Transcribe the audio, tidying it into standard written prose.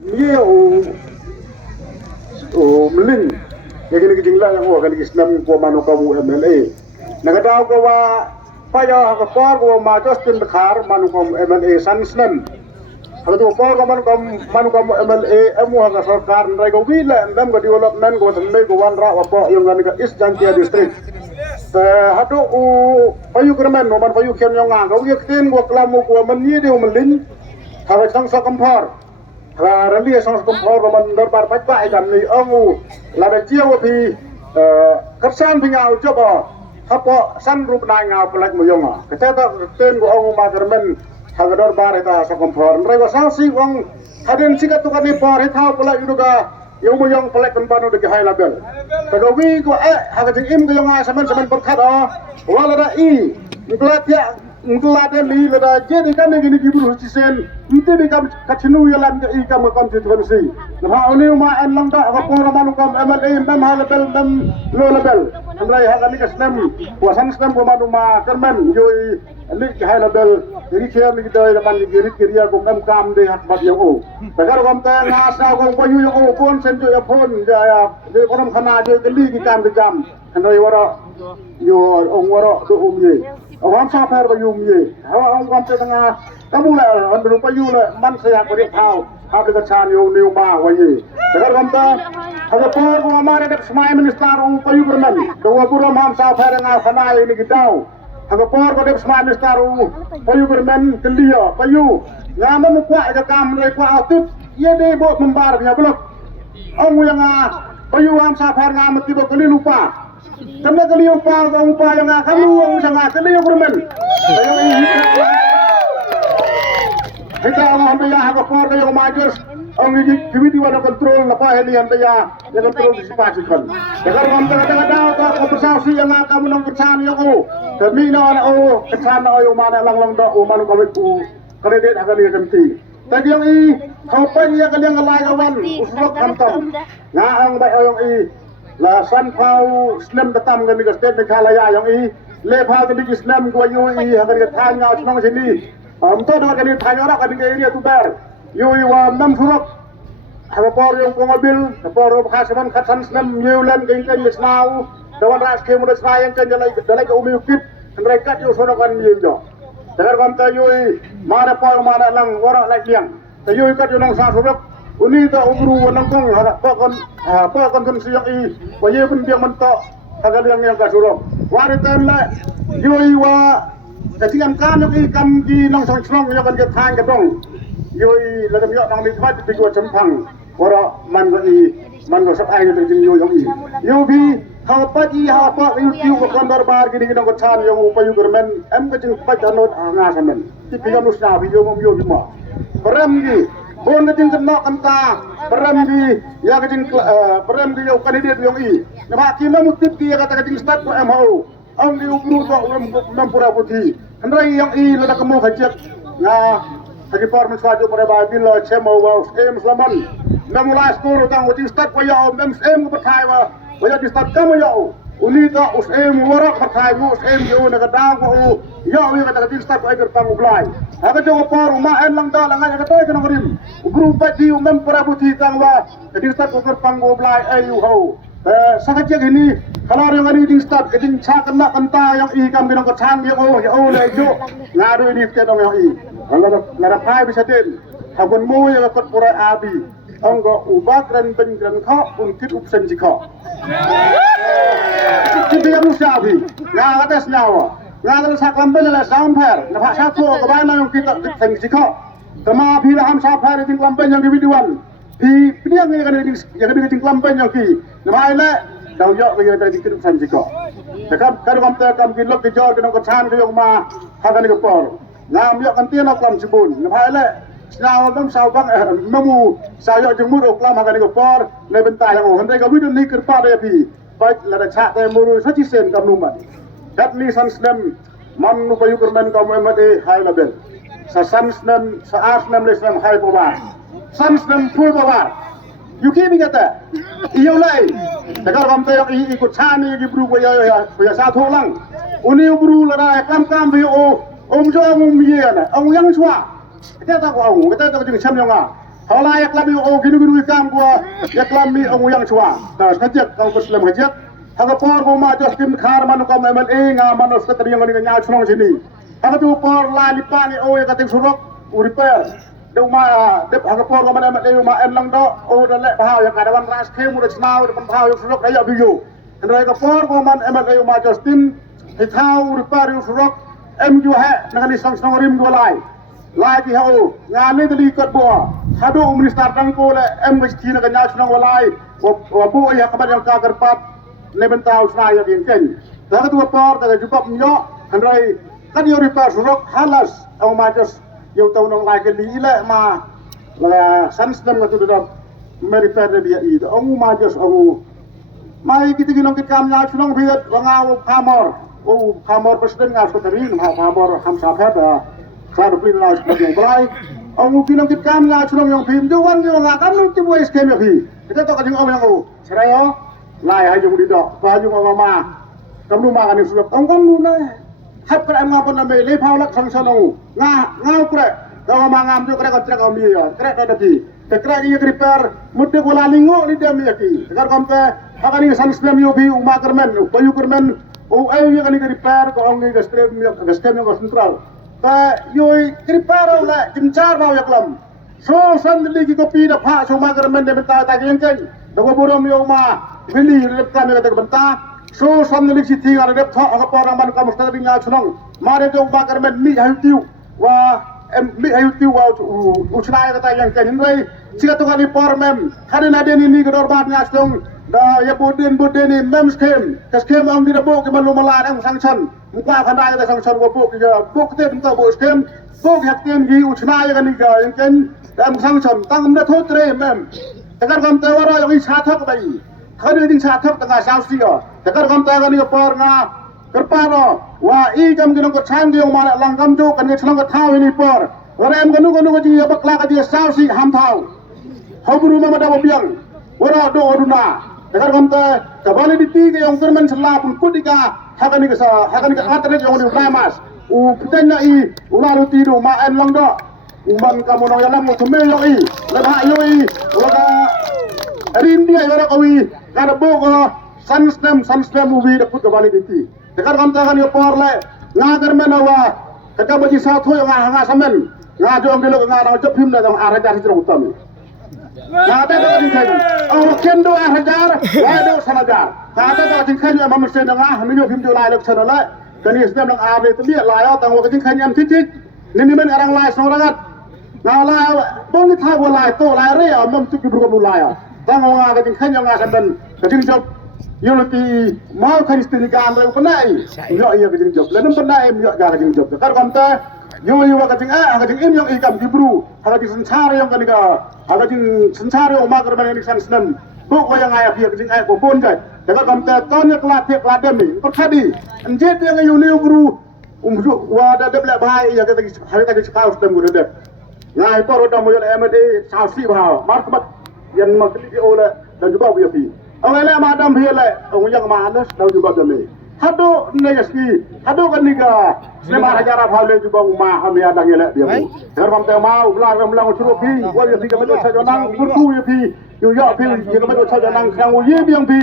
Iya, melin. Yang ini jinglah yang orang Islam ko manu kamu MLA. Nakataw ko wa paya ka por ko ma Justin Bakar manu kamu MLA San Islam. Kalau tu por ko manu kamu MLA emu ka sarkar ndai ko wila ndam ko development ko tandai ko wan ra wa po yung ngani ka East Jantia district. Hatu payu kermen no man payu kian yang ngah ko yakin ko klamu ko mani dia melin. Hawa sang sa kampar. Rali sang kumpul roman darbar pajak ikan ni angu lada jiwa pi kersan pingau coba apa san rup nai ngau pelak muyonga keceta ten gua angu magermen haga darbar eta sang kumpul mereka sanksi wang hadin sikat tukan ni par hita pelak juga yang muyong pelak penpanu degi high level tagawi gua haga jing im gua yang saman berkat wala da i nglat ya nglat li lada jadi kan gini gibur husisen inte di kam kachinu yalan ke ikam konstituensi nah oni ma en lang da ko por manu kam MLA dam halabel dam lo label andrai ha kami kasnem wasan kasnem ko manu ma kermen yoi li halabel jadi kaya mi dai man giri kiriya ko kam de hak bat yo tagar kom ta ngasa ko payu yo pon sen yo pon ya de koram khana de li ki kam de jam andrai wara yo ong wara do umye awam sa par ba yumye awam kom te tengah kamu lah, orang berupa you lah, man saya aku dia tahu, apa kerjaan you new bah, wajib. Dengar kata, ada por gua mari ada semai minister berupa you berman, dua buram ham sah dengan sanai ini kita. Ada por gua ada semai minister berupa you berman, kelia, payu. Ngama muka ada kam mereka aktif, ia deh buat membar punya blok. Orang yang payu ham sah ngama tiba kali lupa. Karena kali lupa yang kamu orang sangat kali you berman. Kita orang beya haga por kayo majus ang gigi wala control na pa heli ang beya yung control di sipasikan. Dagar mamta daw ka konversasi yang kamu nang kersan yo kami na kersan na yo mana lang do man ko ku kredit haga ni kanti. Tadi yang kapan ya kalian ngalay kawan usrok kantam. Nga ang bay yung la san pau slim datam ngani ka state kalaya yung le pau ka di slim ko yo haga ni thanya snong sini. Amto dengan kini tanya orang kini area tu ber, yui wa enam surat, hapor yang pengambil, hapor khasiman khasan senam yulan kengkeng lesnau, dawan ras kemudian sayang kan jalai ke umi ukip, mereka tu sono kan yujo. Dengar kata yui mana por mana lang warak lagi liang, yui kat yunang sa surat, uni tak ubru wanangkong harap pakon konsumsi yang wajib pun dia mentok harga yang kasurat. Waritan lah yui wa Kasihan kan yung ikam di nong song yung kan ketang ketong yoi ladam yok nang mitbat di gua cempang wara man go sat ai de jing yo yung yo bi hapa yu ko kondor bar gini nong ketang yung upayu germen em ke jing pat anot nga samen ti pigam usna bi yo mom yo bi ma param gi bon ke jing kenok kanta param gi ya ke jing param gi yo kandidat yung nama kima mutip ki ya kata jing start ko MHO ang di ubru ko nampura putih Andai yang lada kamu hajat na haji parmen swaju pada babil chemo wa em slaman namula skoro tang wati start wa ya em berthai wa di start kamu ya uni ta us em warak berthai us em yo na kadang ko ya wi kata di start wa ger pang ublai aga jo par ma en lang da lang aga ta kana ngrim ubru pa di para buti tang wa di start ko ger pang ublai ayu ho sangat yang ini kalau yang ini di start keding cakan nak kenta yang kami nak kecang yang lejo ngadu ini kita dong yang kalau narapai bisa den hagun mu yang kot pura abi anggo ubat dan penjran kau untuk upsen jika kita yang musabi nggak atas nyawa nggak ada saklam benar samper nampak satu kebana yang kita upsen jika kema bila ham samper di lampen yang di videoan di pilihan yang ada di lampen yang ki nampak ile daw yo ko yata dikit san jiko dekat karo kam ta kam kilok ke jor kenong kachan ko yung ma hagan ko por ngam yo kan tieno kam sibun na phale sao dam sao bang mamu sao yo jung muro klam hagan ko por le benta yang honde ka bidun ni ker pa de pi bai la da cha te muru sachi sen kam numan dat ni san snem man nu payu kermen kam emade high level sa san snem sa as nem le snem high power san snem full power Yuki bigata, iyo lai. Dekat kamta yang ikut cani gibru boya satu lang. Uni ubru lara kam bio om jo om ye na. Om yang chua. Kita tak ko om, kita tak jing cham yang Kalau yang kami gini kam gua, yang kami yang cua. Nah, sejak kau Muslim sejak, hak por gua maju tim khar manu kau MLA ngaman sekretari yang ini nyal senang sini. Hak tu por lali pani yang kating surok repair. Duma dep hak por gua MLA elang do dah bahau yang kadawan ras kem udah senau depan bahau yang surok raya biu. Kendai hak por gua MLA maju tim hitau repair yang surok MU dengan senang rim dua lai. Lagi hau ngani tadi kat boa hadu minister tangko le MST na kanya sunang walai wa bu ya kabar yang kagar pat ne bentau saya din ken daga tu par daga jubab nyo handrai kan yo repair surok halas au majas yo tau nong lai ke li le ma la sansdam ngatu da repair de dia ida au majas au mai kiti ginong kit kam nya sunang biat wangau pamor presiden ngas tari ma pamor ham sapet Kalau pilih lawan sebagai pelai, orang mungkin kita kami lawan sulung yang film jual jual kan lu tiba eskem ya fi. Kita tak kajeng orang yang serai yo, lai haju di dok, baju mama, kamu makan ni sudah, kamu lu na, hab kerana ngapun nama lepau lak sang sanau, ngau kerana, kalau mangam tu kerana kau kami ya, kerana ada fi. Kerana ia repair, mudah gula lingo ni dia miyaki. Sekarang kamu akan ini sang skem yo fi, umah kermen, bayu kermen, ayu yang ini repair, kau orang ini skem yang sentral. Yoi kriparo la kimcar mau yaklam so sandli ki kopi da pha so ma garmen de benta ta ken ken da ko borom yo ma bili rep ka me ka benta so sandli si thi gar rep tha ka pora man ka mustar bi nya chunong ma de jo ma garmen mi hayu tiu wa mi hayu tiu wa uchna ka ta yang ken rei sika to kali por mem khade na de ni ka dor bat nya chunong da ya bodin ni mem skem ka skem ang di da bo ke malu mala dang sang chan muka khandai ka sang chan wo bo ke te muka bo skem bo hak tem gi uchna ya kan ga yang ken dam sang chan tang na thot re mem takar kam ta wara yang sa thak bai khade ding sa thak ta sa si ga takar kam ta ga ni por nga kerparo wa I kam gi ko chang gi ma lang kam jo kan ge chlang ka thau ni por wara em ganu ji ya bakla ka dia sa si ham thau hobru ma da biang wara do oduna Dekar kamta kabali diti ke yang firman selap kudika hakani ka atret yang di pramas putenya I ularu tidu ma en long do umban kamu no yalam mo tume yo I lebha yo I wala rindi ay wala kawi kada bogo sunstem movie da put kabali diti dekar kamta kan yo porle ngagar menawa kada baji satho yang hanga samen ngajo ngelo ngara job him da arajar hijrah utami Kata tak jingkai, kendo arajar, ada sanajar. Kata tak jingkai yang manusia dengar, minum film jual lek sana lek. Kini sedang dengan abe tu dia layak, tangguh jingkai yang titik. Ini men orang lain seorangat. Nah layak, boleh tahu layak tu layak rea, tu berapa layak. Tangguh ngah jingkai yang ngah dan jingkai unity mau kan istirahat anda penai. Iya jingkai, lalu penai iya jingkai. Kalau kamu Yo kajing kajing yang ikam diburu kajing sencari yang kanika kajing sencari umak kerana ini sansnem buk yang ayah dia kajing ayah bobon jai jaga kamta tahunnya keladem ni perkadi enjet yang yuni buru wada debla bahai ya kata hari tadi kaus dem guru deb ngai paro dam yo MD sausi bahau markabat yang makli oleh dan juga WP awalnya madam hele yang manas dan juga demi hado negaski hado kanika Sema rajara phale juba uma hame ada ngele dia bu. Har kam te mau bla bla churu phi, wa ye phi ka me cha jonang purku ye phi, yo yo phi ye ka me cha jonang sang ye biang phi.